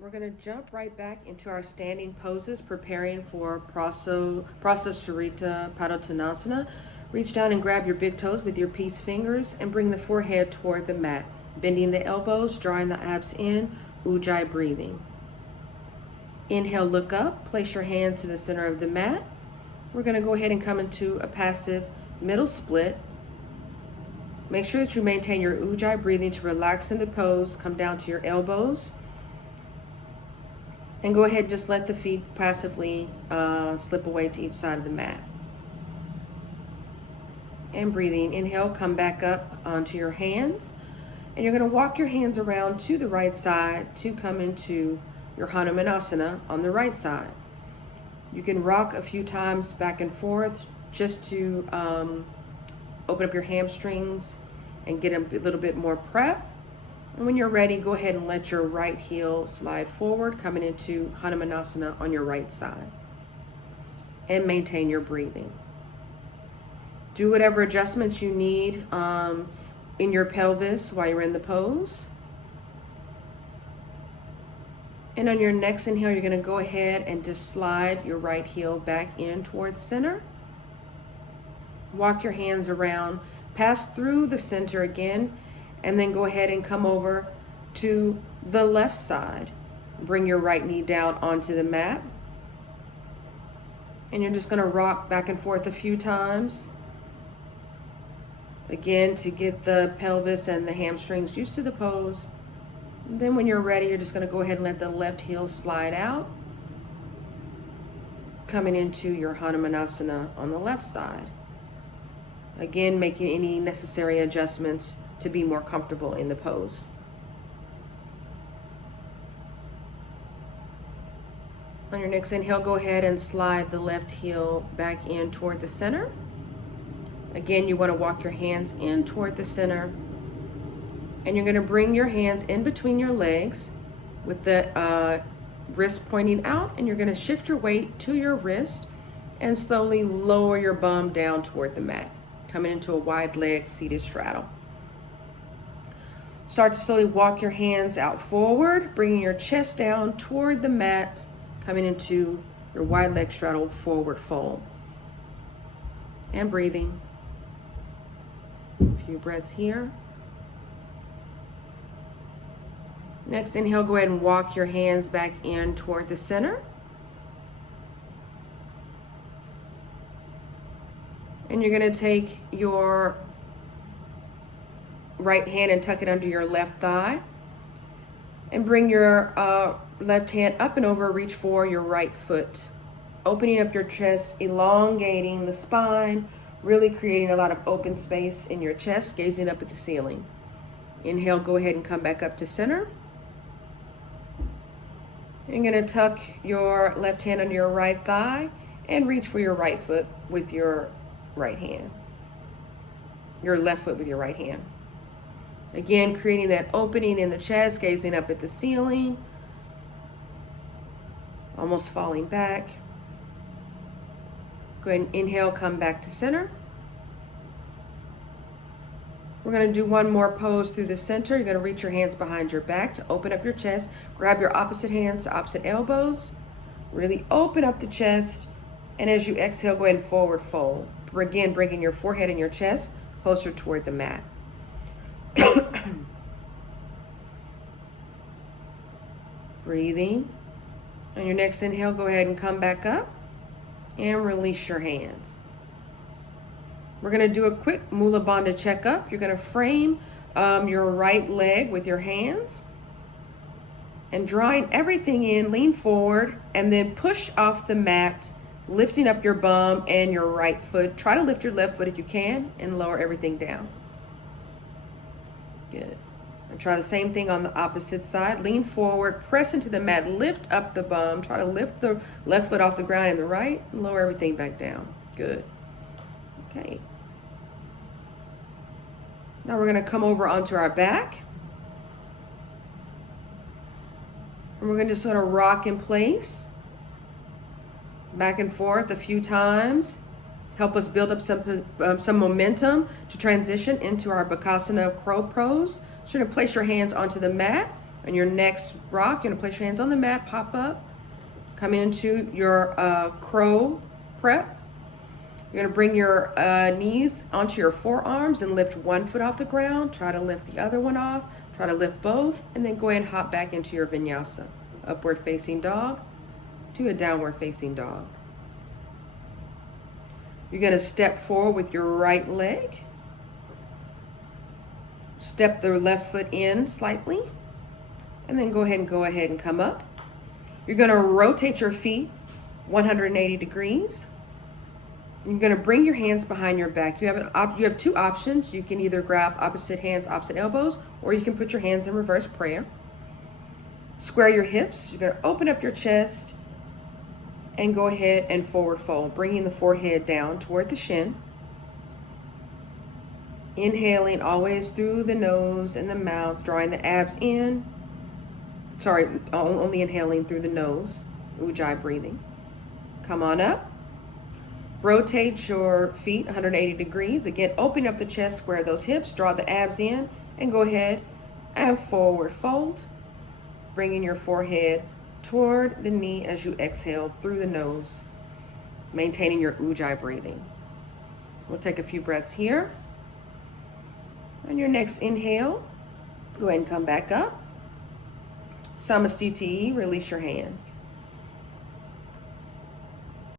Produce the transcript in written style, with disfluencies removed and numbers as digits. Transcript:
We're going to jump right back into our standing poses, preparing for Prasarita Padottanasana. Reach down and grab your big toes with your peace fingers and bring the forehead toward the mat, bending the elbows, drawing the abs in, Ujjayi breathing. Inhale, look up, place your hands to the center of the mat. We're going to go ahead and come into a passive middle split. Make sure that you maintain your Ujjayi breathing to relax in the pose. Come down to your elbows. And go ahead and just let the feet passively slip away to each side of the mat. And breathing. Inhale, come back up onto your hands. And you're going to walk your hands around to the right side to come into your Hanumanasana on the right side. You can rock a few times back and forth just to open up your hamstrings and get a little bit more prep. And when you're ready, go ahead and let your right heel slide forward, coming into Hanumanasana on your right side. And maintain your breathing. Do whatever adjustments you need in your pelvis while you're in the pose. And on your next inhale, you're going to go ahead and just slide your right heel back in towards center. Walk your hands around, pass through the center again, and then go ahead and come over to the left side. Bring your right knee down onto the mat. And you're just going to rock back and forth a few times. Again, to get the pelvis and the hamstrings used to the pose. And then when you're ready, you're just going to go ahead and let the left heel slide out. Coming into your Hanumanasana on the left side. Again, making any necessary adjustments to be more comfortable in the pose. On your next inhale, go ahead and slide the left heel back in toward the center. Again, you want to walk your hands in toward the center. And you're going to bring your hands in between your legs with the wrist pointing out. And you're going to shift your weight to your wrist and slowly lower your bum down toward the mat, coming into a wide leg seated straddle. Start to slowly walk your hands out forward, bringing your chest down toward the mat, coming into your wide leg straddle forward fold. And breathing. A few breaths here. Next inhale, go ahead and walk your hands back in toward the center. And you're going to take your right hand and tuck it under your left thigh. And bring your left hand up and over, reach for your right foot. Opening up your chest, elongating the spine, really creating a lot of open space in your chest, gazing up at the ceiling. Inhale, go ahead and come back up to center. You're going to tuck your left hand under your right thigh and reach for your right foot with your right hand. Your left foot with your right hand. Again, creating that opening in the chest, gazing up at the ceiling. Almost falling back. Go ahead and inhale, come back to center. We're going to do one more pose through the center. You're going to reach your hands behind your back to open up your chest. Grab your opposite hands to opposite elbows. Really open up the chest. And as you exhale, go ahead and forward fold. Again, bringing your forehead and your chest closer toward the mat. Breathing. On your next inhale, go ahead and come back up and release your hands. We're going to do a quick Mula Bandha checkup. You're going to frame your right leg with your hands and drawing everything in, lean forward and then push off the mat, lifting up your bum and your right foot. Try to lift your left foot if you can and lower everything down. Good. And try the same thing on the opposite side. Lean forward, press into the mat, lift up the bum. Try to lift the left foot off the ground and the right, and lower everything back down. Good. Okay. Now we're going to come over onto our back. And we're going to sort of rock in place. Back and forth a few times. Help us build up some momentum to transition into our Bakasana crow pose. So you're going to place your hands onto the mat On your next rock, you're gonna place your hands on the mat, pop up, come into your crow prep. You're gonna bring your knees onto your forearms and lift one foot off the ground. Try to lift the other one off. Try to lift both, and then go ahead and hop back into your vinyasa. Upward facing dog to a downward facing dog. You're gonna step forward with your right leg. Step the left foot in slightly, and then go ahead and come up. You're gonna rotate your feet 180 degrees. You're going to bring your hands behind your back. You have two options. You can either grab opposite hands, opposite elbows, or you can put your hands in reverse prayer. Square your hips. You're going to open up your chest and go ahead and forward fold, bringing the forehead down toward the shin. Inhaling always through the nose and the mouth, drawing the abs in. Sorry, only inhaling through the nose, ujjayi breathing. Come on up. Rotate your feet 180 degrees. Again, open up the chest, square those hips, draw the abs in, and go ahead and forward fold, bringing your forehead toward the knee as you exhale through the nose, maintaining your ujjayi breathing. We'll take a few breaths here. On your next inhale, go ahead and come back up. Samastiti, release your hands.